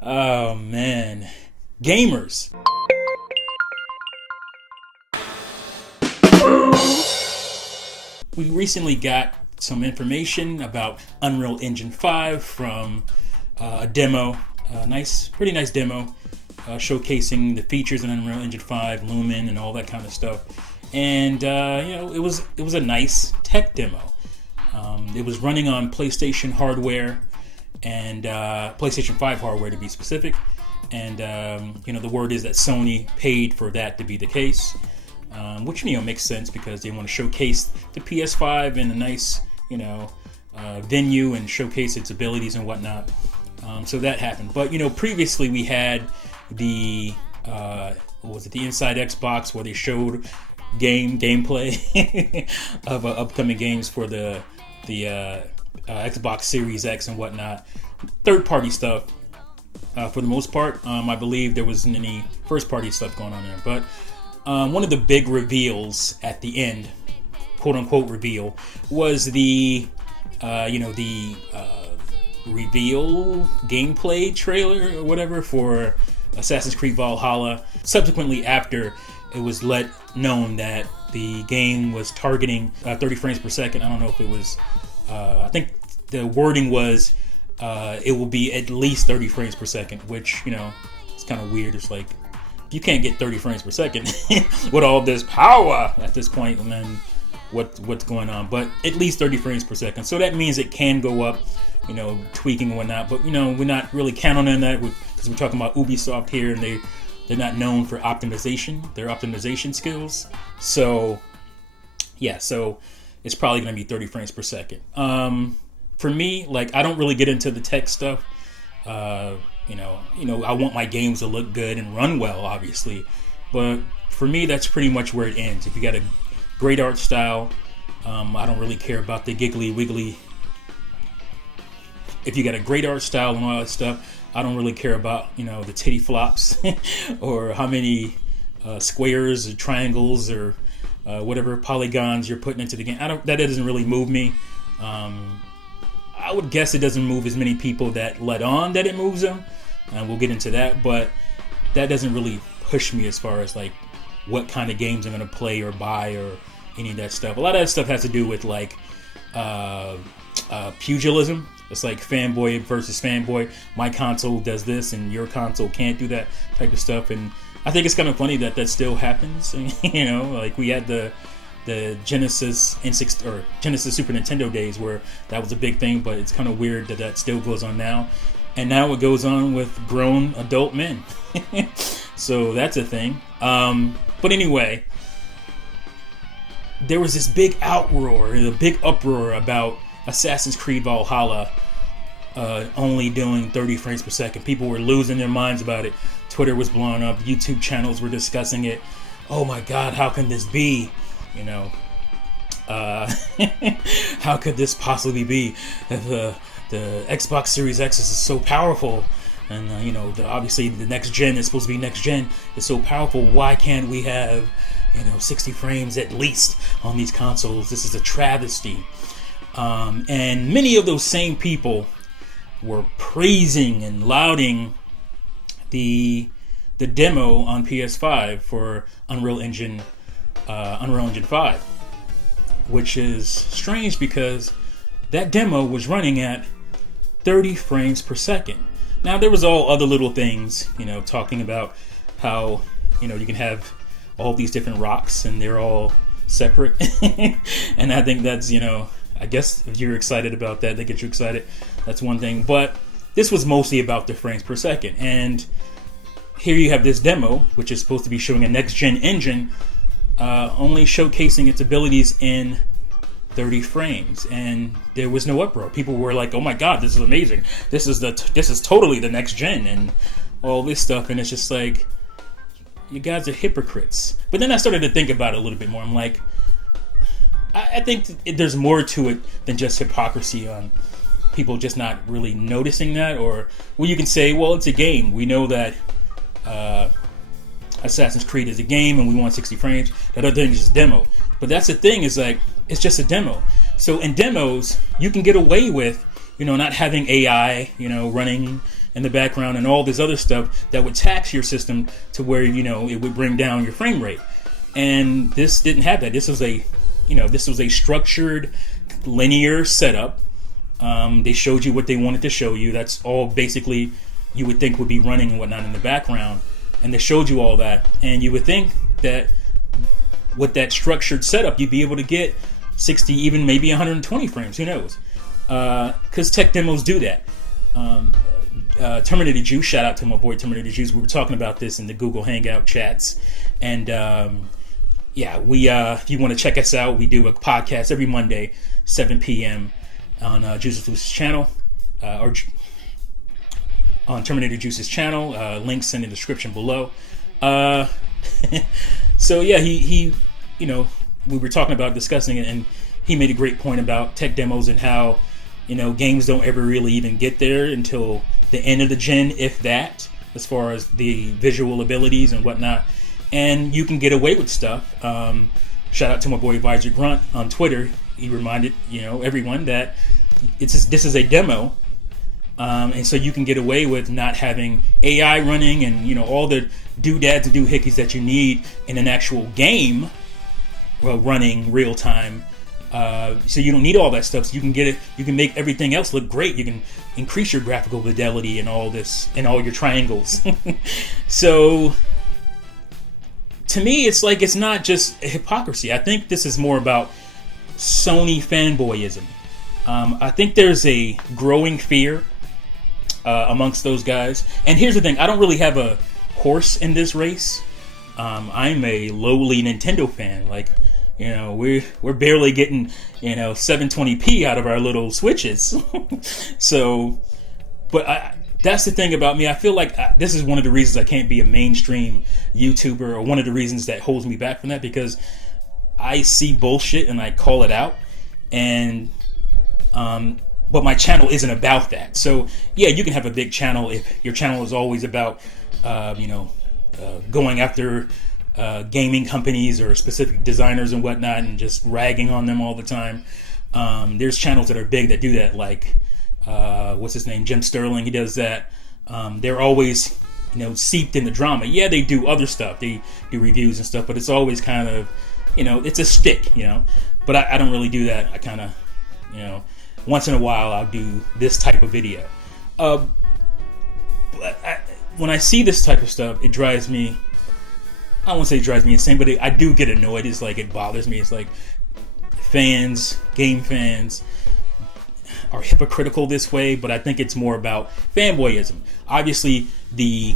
Oh man, gamers. We recently got some information about Unreal Engine 5 from a demo, pretty nice demo, showcasing the features in Unreal Engine 5, Lumen, and all that kind of stuff. And it was a nice tech demo. It was running on PlayStation hardware and PlayStation 5 hardware to be specific. And the word is that Sony paid for that to be the case. Which makes sense because they want to showcase the PS5 in a nice venue and showcase its abilities and whatnot. So that happened. But previously we had the the Inside Xbox, where they showed gameplay of upcoming games for the Xbox Series X and whatnot. Third-party stuff for the most part. I believe there wasn't any first-party stuff going on there, but. One of the big reveals at the end, quote-unquote reveal, was the reveal gameplay trailer or whatever for Assassin's Creed Valhalla. Subsequently, after it was let known that the game was targeting 30 frames per second. I don't know if it was, I think the wording was it will be at least 30 frames per second, which, it's kind of weird. It's like, you can't get 30 frames per second with all this power at this point, and then what's going on. But at least 30 frames per second. So that means it can go up, tweaking and whatnot. But, we're not really counting on that because we're talking about Ubisoft here, and they're not known for optimization, their optimization skills. So, yeah, so it's probably going to be 30 frames per second. For me, I don't really get into the tech stuff. I want my games to look good and run well, obviously. But for me, that's pretty much where it ends. If you got a great art style, I don't really care about the giggly wiggly. If you got a great art style and all that stuff, I don't really care about, the titty flops or how many squares or triangles or whatever polygons you're putting into the game. That doesn't really move me. I would guess it doesn't move as many people that let on that it moves them. And we'll get into that, but that doesn't really push me as far as what kind of games I'm going to play or buy or any of that stuff. A lot of that stuff has to do with pugilism. It's like Fanboy versus Fanboy. My console does this and your console can't do that type of stuff. And I think it's kind of funny that still happens. We had the Genesis or Genesis Super Nintendo days where that was a big thing, but it's kind of weird that still goes on now. And now it goes on with grown adult men. So that's a thing. But anyway, there was this big uproar about Assassin's Creed Valhalla only doing 30 frames per second. People were losing their minds about it. Twitter was blowing up. YouTube channels were discussing it. Oh my God, how can this be? How could this possibly be? The Xbox Series X is so powerful, and obviously the next gen is supposed to be next gen. It's so powerful. Why can't we have 60 frames at least on these consoles? This is a travesty. And many of those same people were praising and lauding the demo on PS5 for Unreal Engine 5, which is strange because that demo was running at 30 frames per second. Now, there was all other little things, talking about how, you can have all these different rocks and they're all separate. And I think that's, I guess if you're excited about that, they get you excited. That's one thing. But this was mostly about the frames per second. And here you have this demo, which is supposed to be showing a next-gen engine, only showcasing its abilities in 30 frames, and there was no uproar. People were like, "Oh my God, this is amazing! This is totally the next gen," and all this stuff. And it's just like, you guys are hypocrites. But then I started to think about it a little bit more. I'm like, I think there's more to it than just hypocrisy on people just not really noticing that, or you can say, well, it's a game. We know that Assassin's Creed is a game, and we want 60 frames. That other thing is just demo. But that's the thing, is it's just a demo. So in demos, you can get away with not having AI, running in the background and all this other stuff that would tax your system to where, it would bring down your frame rate. And this didn't have that. This was a structured, linear setup. They showed you what they wanted to show you. That's all basically you would think would be running and whatnot in the background. And they showed you all that. And you would think that with that structured setup, you'd be able to get 60, even maybe 120 frames. Who knows? Because tech demos do that. Terminator Juice, shout out to my boy Terminator Juice. We were talking about this in the Google Hangout chats. And if you want to check us out, we do a podcast every Monday, 7 p.m. on Juice's Loose channel, or on Terminator Juice's channel. Links in the description below. So yeah, he we were talking about discussing it, and he made a great point about tech demos and how games don't ever really even get there until the end of the gen, if that, as far as the visual abilities and whatnot. And you can get away with stuff. Shout out to my boy Visor Grunt on Twitter. He reminded everyone that this is a demo, and so you can get away with not having AI running and all the doodads and doohickeys that you need in an actual game, running real time. So you don't need all that stuff. So you can get it. You can make everything else look great. You can increase your graphical fidelity and all this and all your triangles. So to me, it's like it's not just hypocrisy. I think this is more about Sony fanboyism. I think there's a growing fear amongst those guys. And here's the thing: I don't really have a horse in this race. I'm a lowly Nintendo fan. Like, we're barely getting 720p out of our little Switches. So, but that's the thing about me. I feel like this is one of the reasons I can't be a mainstream YouTuber, or one of the reasons that holds me back from that, because I see bullshit and I call it out. And but my channel isn't about that. So yeah, you can have a big channel if your channel is always about going after gaming companies or specific designers and whatnot and just ragging on them all the time. There's channels that are big that do that, like what's his name, Jim Sterling. He does that. They're always seeped in the drama. Yeah, they do other stuff. They do reviews and stuff, but it's always kind of it's a stick. But I don't really do that. I kind of once in a while I'll do this type of video. But when I see this type of stuff, it drives me, I won't say it drives me insane, but I do get annoyed. It's like, it bothers me. It's like game fans are hypocritical this way, but I think it's more about fanboyism. Obviously, the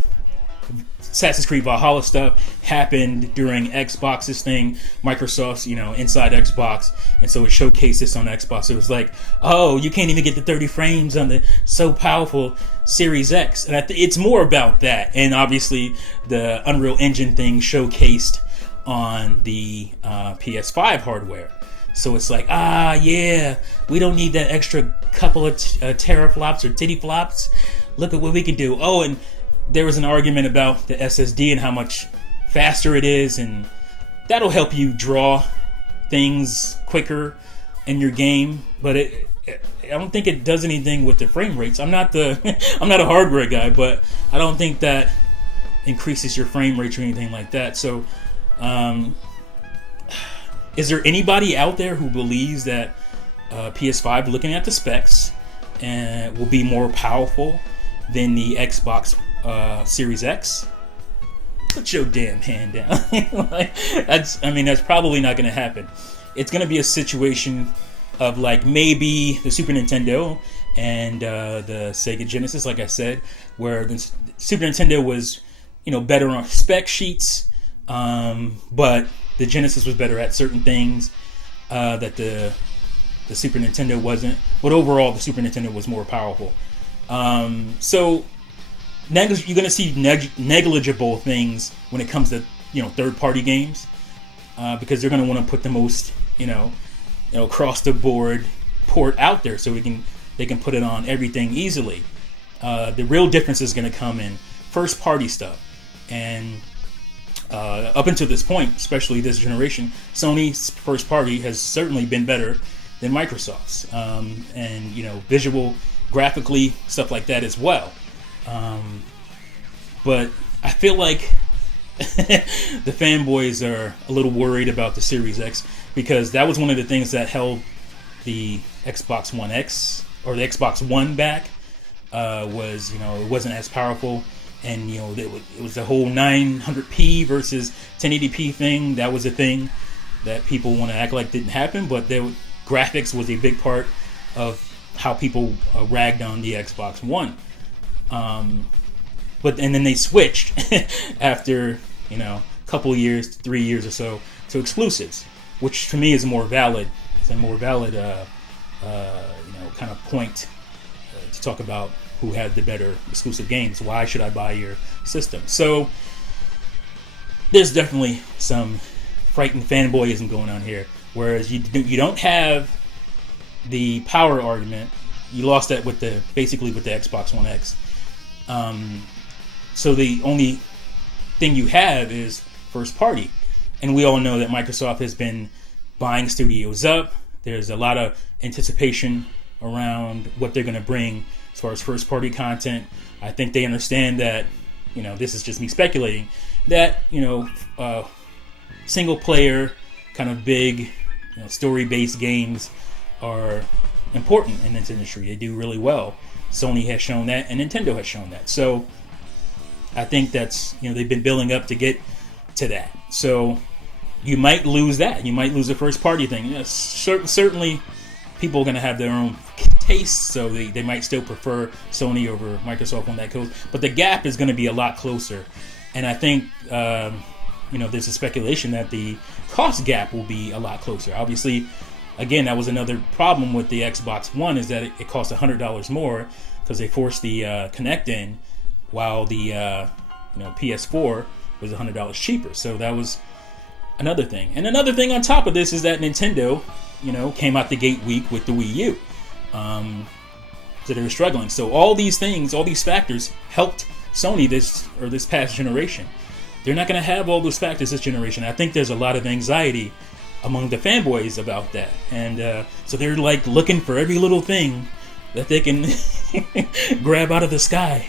Assassin's Creed Valhalla stuff happened during Xbox's thing, Microsoft's, inside Xbox, and so it showcased this on Xbox. It was like, oh, you can't even get the 30 frames on the so powerful Series X, and it's more about that. And obviously, the Unreal Engine thing showcased on the PS5 hardware. So it's like, yeah, we don't need that extra couple of teraflops or titty flops. Look at what we can do. Oh, and there was an argument about the SSD and how much faster it is, and that'll help you draw things quicker in your game. But I don't think it does anything with the frame rates. I'm not a hardware guy, but I don't think that increases your frame rates or anything like that. So, is there anybody out there who believes that PS5, looking at the specs, will be more powerful than the Xbox Series X? Put your damn hand down. That's probably not going to happen. It's going to be a situation of like maybe the Super Nintendo and the Sega Genesis, like I said, where the Super Nintendo was, better on spec sheets, but the Genesis was better at certain things that the Super Nintendo wasn't. But overall, the Super Nintendo was more powerful. So you're going to see negligible things when it comes to third-party games, because they're going to want to put the most across the board port out there so they can put it on everything easily. The real difference is going to come in first-party stuff, and up until this point, especially this generation, Sony's first party has certainly been better than Microsoft's, and visual, graphically, stuff like that as well. But I feel like the fanboys are a little worried about the Series X, because that was one of the things that held the Xbox One X or the Xbox One back. Was it wasn't as powerful, and it was the whole 900p versus 1080p thing. That was a thing that people want to act like didn't happen, but graphics was a big part of how people ragged on the Xbox One. And then they switched after a couple of years, 3 years or so, to exclusives, which to me is more valid. It's a more valid kind of point to talk about who had the better exclusive games. Why should I buy your system? So there's definitely some frightened fanboyism going on here. Whereas you don't have the power argument. You lost that basically with the Xbox One X. So the only thing you have is first party, and we all know that Microsoft has been buying studios up. There's a lot of anticipation around what they're going to bring as far as first party content. I think they understand that, this is just me speculating, that, single player kind of big, story based games are important in this industry. They do really well. Sony has shown that, and Nintendo has shown that. So I think that's, they've been building up to get to that. So you might lose that. You might lose the first party thing. Certainly people are going to have their own tastes, so they might still prefer Sony over Microsoft on that code. But the gap is going to be a lot closer. And I think, there's a speculation that the cost gap will be a lot closer. Obviously, again, that was another problem with the Xbox One, is that it cost $100 more because they forced the Kinect in, while the PS4 was $100 cheaper. So that was another thing. And another thing on top of this is that Nintendo, came out the gate weak with the Wii U. So they were struggling. So all these things, all these factors helped Sony this past generation. They're not going to have all those factors this generation. I think there's a lot of anxiety among the fanboys about that. And so they're like looking for every little thing that they can grab out of the sky.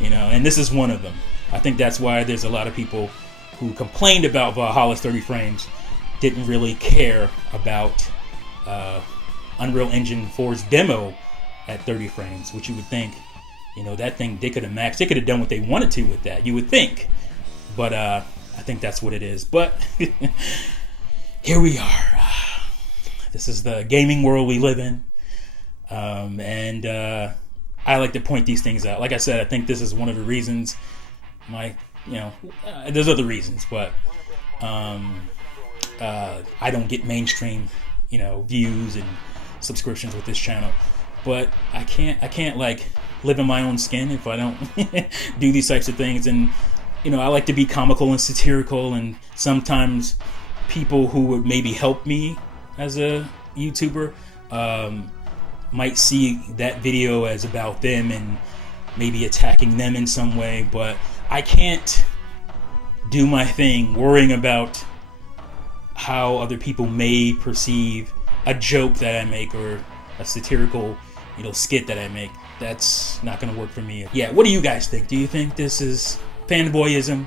And this is one of them. I think that's why there's a lot of people who complained about Valhalla's 30 frames, didn't really care about Unreal Engine 4's demo at 30 frames, which you would think, that thing, they could have maxed, they could have done what they wanted to with that, you would think. But I think that's what it is. But here we are. This is the gaming world we live in. And I like to point these things out. Like I said, I think this is one of the reasons there's other reasons, but I don't get mainstream, views and subscriptions with this channel. But I can't like live in my own skin if I don't do these types of things. And, I like to be comical and satirical, and sometimes people who would maybe help me as a YouTuber might see that video as about them and maybe attacking them in some way. But I can't do my thing worrying about how other people may perceive a joke that I make or a satirical, skit that I make. That's not going to work for me. Yeah, what do you guys think? Do you think this is fanboyism?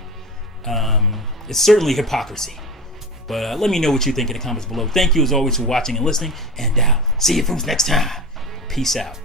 It's certainly hypocrisy. But let me know what you think in the comments below. Thank you as always for watching and listening, and see you fools next time. Peace out.